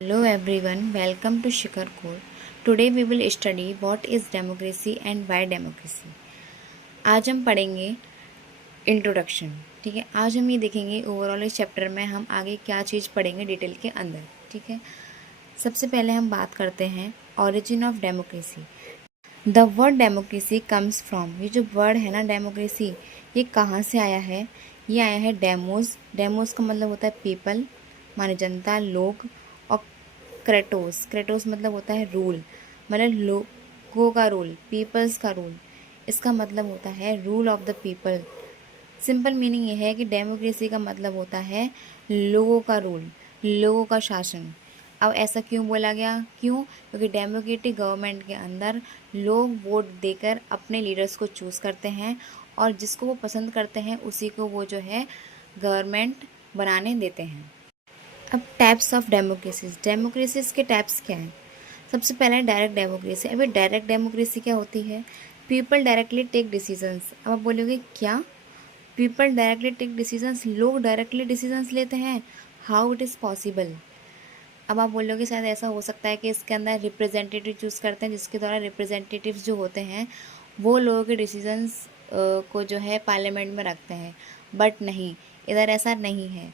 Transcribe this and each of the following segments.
Hello everyone, welcome to Shikhar Core. Today we will study what is democracy and why democracy. आज हम पढ़ेंगे introduction. ठीक है, आज हम ये देखेंगे ओवरऑल इस चैप्टर में हम आगे क्या चीज़ पढ़ेंगे डिटेल के अंदर। ठीक है, सबसे पहले हम बात करते हैं origin of democracy. The word democracy comes from, ये जो वर्ड है ना डेमोक्रेसी, ये कहाँ से आया है? ये आया है डेमोस। डेमोस का मतलब होता है पीपल, माने जनता, लोग। और क्रेटोस, क्रेटोस मतलब होता है रूल, मतलब लोगों का रूल, पीपल्स का रूल। इसका मतलब होता है rule of the people. Simple meaning ये है कि डेमोक्रेसी का मतलब होता है लोगों का रूल, लोगों का शासन। अब ऐसा क्यों बोला गया? क्यों? क्योंकि डेमोक्रेटिक गवर्नमेंट के अंदर लोग वोट देकर अपने लीडर्स को चूज़ करते हैं और जिसको वो पसंद करते हैं उसी को वो जो है गवर्नमेंट बनाने देते हैं। अब टाइप्स ऑफ डेमोक्रेसीज, डेमोक्रेसीज के टाइप्स क्या हैं? सबसे पहला है डायरेक्ट डेमोक्रेसी। अभी डायरेक्ट डेमोक्रेसी क्या होती है? People directly take decisions. अब आप बोलोगे क्या? पीपल डायरेक्टली टेक डिसीजंस, लोग डायरेक्टली डिसीजंस लेते हैं? How it is possible? अब आप बोलोगे शायद ऐसा हो सकता है कि इसके अंदर रिप्रेजेंटेटिव चूज़ करते हैं, जिसके द्वारा रिप्रेजेंटेटिव्स जो होते हैं वो लोगों के डिसीजंस को जो है पार्लियामेंट में रखते हैं। बट नहीं, इधर ऐसा नहीं है।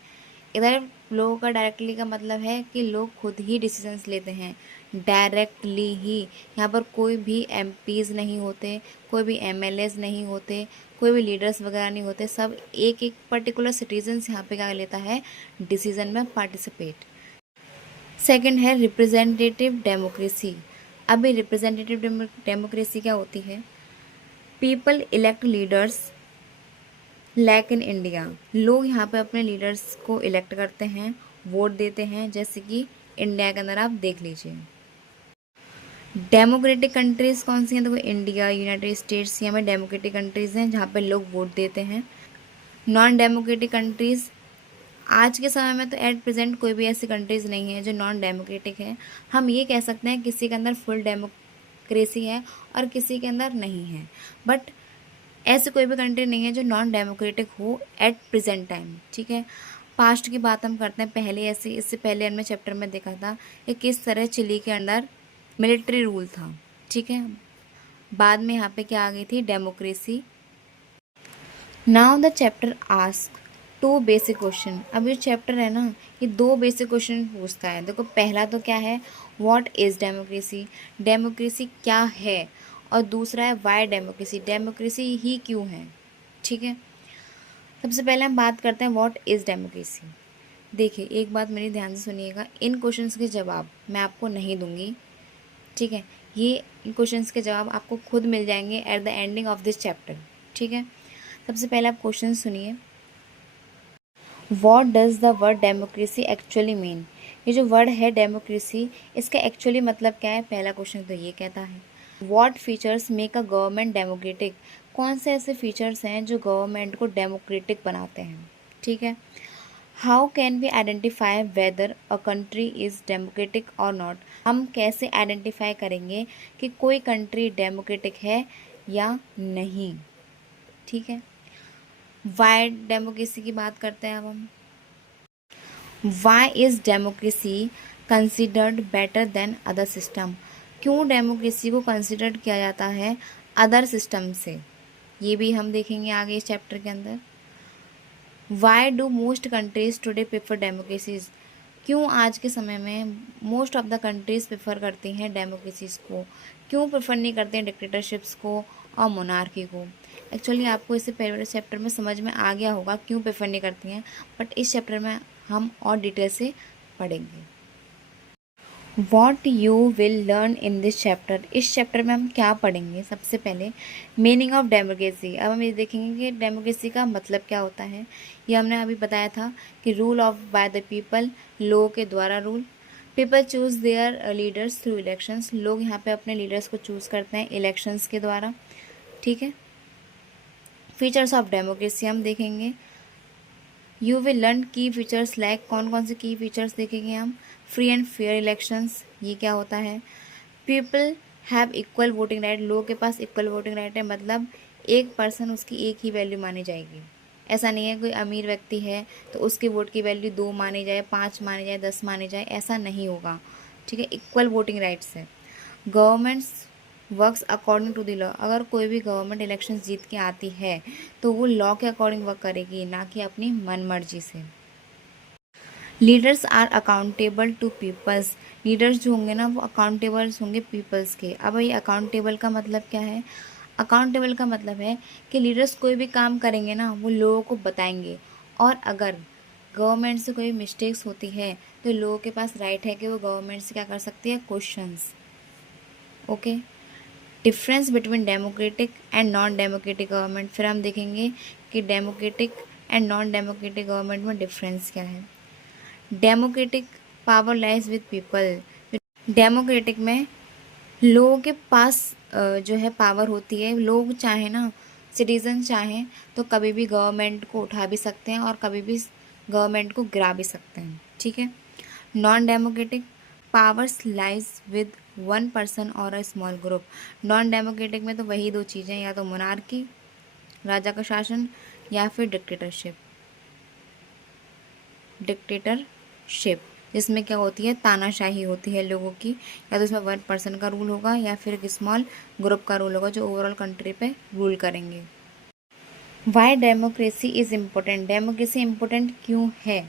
इधर लोगों का डायरेक्टली का मतलब है कि लोग खुद ही डिसीजंस लेते हैं, डायरेक्टली ही। यहाँ पर कोई भी एमपीज़ नहीं होते, कोई भी एमएलएज नहीं होते, कोई भी लीडर्स वगैरह नहीं होते। सब एक एक पर्टिकुलर सिटीजन्स यहाँ पे क्या लेता है, डिसीजन में पार्टिसिपेट। सेकंड है रिप्रेजेंटेटिव डेमोक्रेसी। अभी रिप्रेजेंटेटिव डेमोक्रेसी क्या होती है? People elect leaders like in India. लोग यहाँ पे अपने लीडर्स को इलेक्ट करते हैं, वोट देते हैं, जैसे कि इंडिया के अंदर आप देख लीजिए। डेमोक्रेटिक कंट्रीज़ कौन सी हैं? देखो इंडिया, यूनाइटेड स्टेट्स, यहाँ में डेमोक्रेटिक कंट्रीज़ हैं जहाँ पे लोग वोट देते हैं। नॉन डेमोक्रेटिक कंट्रीज़, आज के समय में तो एट प्रेजेंट कोई भी ऐसी कंट्रीज़ नहीं है जो नॉन डेमोक्रेटिक है। हम ये कह सकते हैं किसी के अंदर फुल डेमोक्रेसी है और किसी के अंदर नहीं है, बट ऐसी कोई भी कंट्री नहीं है जो नॉन डेमोक्रेटिक हो एट प्रेजेंट टाइम। ठीक है, पास्ट की बात हम करते हैं। पहले ऐसे, इससे पहले हमने चैप्टर में देखा था कि किस तरह चिली के अंदर मिलिट्री रूल था। ठीक है, बाद में यहाँ पे क्या आ गई थी? Democracy. Now the chapter ask two basic question. अब ये चैप्टर है ना, ये दो बेसिक क्वेश्चन पूछता है। देखो पहला तो क्या है, व्हाट इज़ डेमोक्रेसी, डेमोक्रेसी क्या है। और दूसरा है वाई डेमोक्रेसी, डेमोक्रेसी ही क्यों है। ठीक है, सबसे पहले हम बात करते हैं व्हाट इज़ डेमोक्रेसी। देखिए एक बात मेरी ध्यान से सुनिएगा, इन क्वेश्चंस के जवाब मैं आपको नहीं दूंगी। ठीक है, ये क्वेश्चंस के जवाब आपको खुद मिल जाएंगे at the ending of this chapter. ठीक है, सबसे पहले आप क्वेश्चन सुनिए। What does the word democracy actually mean. ये जो वर्ड है डेमोक्रेसी, इसका एक्चुअली मतलब क्या है? पहला क्वेश्चन तो ये कहता है what features make a government democratic. कौन से ऐसे फीचर्स हैं जो गवर्नमेंट को डेमोक्रेटिक बनाते हैं? ठीक है, how can we identify whether a country is democratic और नॉट। हम कैसे आइडेंटिफाई करेंगे कि कोई कंट्री डेमोक्रेटिक है या नहीं। ठीक है, वाई डेमोक्रेसी की बात करते हैं अब हम। Why is democracy considered better than other system. क्यों डेमोक्रेसी को कंसिडर्ड किया जाता है अदर सिस्टम से, ये भी हम देखेंगे आगे इस चैप्टर के अंदर। Why do most countries today prefer democracies. क्यों आज के समय में most of the countries prefer करती हैं डेमोक्रेसीज को, क्यों प्रेफर नहीं करते हैं डिक्टेटरशिप्स को और मोनार्की को। एक्चुअली आपको इससे पहले चैप्टर में समझ में आ गया होगा क्यों प्रेफर नहीं करती हैं, बट इस चैप्टर में हम और डिटेल से पढ़ेंगे। What you will learn in this chapter. इस चैप्टर में हम क्या पढ़ेंगे? सबसे पहले मीनिंग ऑफ डेमोक्रेसी। अब हम ये देखेंगे कि डेमोक्रेसी का मतलब क्या होता है। ये हमने अभी बताया था कि rule of by the people, लोगों के द्वारा rule. People choose there leaders through elections. लोग यहाँ पे अपने लीडर्स को चूज़ करते हैं इलेक्शंस के द्वारा। ठीक है, फीचर्स ऑफ डेमोक्रेसी हम देखेंगे। यू विल लर्न की फीचर्स लाइक, कौन कौन से की फीचर्स देखेंगे हम। फ्री एंड फेयर इलेक्शंस, ये क्या होता है। People have equal voting right, लोगों के पास इक्वल वोटिंग राइट है, मतलब एक पर्सन उसकी एक ही वैल्यू मानी जाएगी। ऐसा नहीं है कोई अमीर व्यक्ति है तो उसके वोट की वैल्यू 2 मानी जाए, 5 मानी जाए, 10 मानी जाए, ऐसा नहीं होगा। ठीक है, इक्वल वोटिंग राइट्स है। Governments works according to the law. अगर कोई भी गवर्नमेंट इलेक्शन जीत के आती है तो वो लॉ के अकॉर्डिंग वर्क करेगी, ना कि अपनी मन मर्जी से। Leaders are accountable to peoples. Leaders जो होंगे ना वो अकाउंटेबल्स होंगे पीपल्स के। अब ये अकाउंटेबल का मतलब क्या है? अकाउंटेबल का मतलब है कि लीडर्स कोई भी काम करेंगे ना वो लोगों को बताएंगे, और अगर गवर्नमेंट से कोई मिस्टेक्स होती है तो लोगों के पास राइट है कि वो गवर्नमेंट से क्या कर सकती है, questions. Okay, difference between democratic and non democratic government. फिर हम देखेंगे कि democratic and non democratic government में डिफरेंस क्या है। Democratic power lies with people. Democratic में लोगों के पास जो है पावर होती है। लोग चाहे ना, सिटीजन चाहें तो कभी भी गवर्नमेंट को उठा भी सकते हैं और कभी भी गवर्नमेंट को गिरा भी सकते हैं। ठीक है। Non democratic powers lies with one person और a small group. Non democratic में तो वही दो चीज़ें, या तो मोनार्की, राजा का शासन, या फिर डिक्टेटरशिप, जिसमें क्या होती है, तानाशाही होती है लोगों की। या तो इसमें वन पर्सन का रूल होगा या फिर एक स्मॉल ग्रुप का रूल होगा जो ओवरऑल कंट्री पे रूल करेंगे। Y democracy is important. Democracy important क्यों है?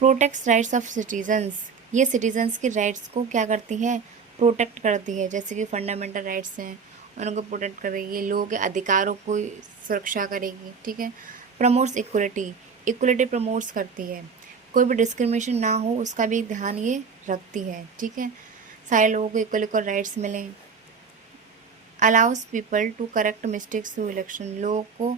Protects rights of citizens. ये सिटीजन्स के राइट्स को क्या करती है, प्रोटेक्ट करती है। जैसे कि फंडामेंटल राइट्स हैं उनको प्रोटेक्ट करेगी, लोगों के अधिकारों को सुरक्षा करेगी। ठीक है। Promotes equality. इक्वलिटी प्रमोट्स करती है, कोई भी डिस्क्रिमिनेशन ना हो उसका भी ध्यान ये रखती है। ठीक है, सारे लोगों को इक्वल इक्वल राइट्स मिलें। Allows people to correct mistakes through election. लोगों को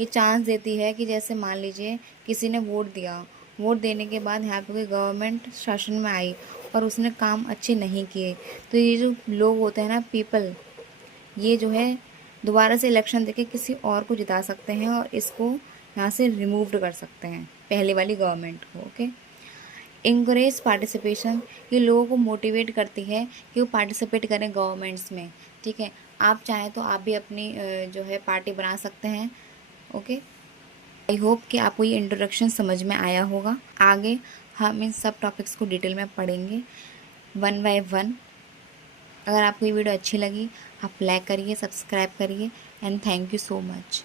ये चांस देती है कि जैसे मान लीजिए किसी ने वोट दिया, वोट देने के बाद यहाँ पे कोई गवर्नमेंट शासन में आई और उसने काम अच्छे नहीं किए, तो ये जो लोग होते हैं ना, पीपल, ये जो है दोबारा से इलेक्शन देके किसी और को जिता सकते हैं और इसको यहाँ से रिमूव्ड कर सकते हैं, पहले वाली गवर्नमेंट को। ओके। Encourage participation. ये लोगों को मोटिवेट करती है कि वो पार्टिसिपेट करें गवर्नमेंट्स में। ठीक है, आप चाहें तो आप भी अपनी जो है पार्टी बना सकते हैं। ओके, आई होप कि आपको ये इंट्रोडक्शन समझ में आया होगा। आगे हम इन सब टॉपिक्स को डिटेल में पढ़ेंगे वन बाय वन। अगर आपको ये वीडियो अच्छी लगी आप लाइक करिए, सब्सक्राइब करिए, and thank you so much.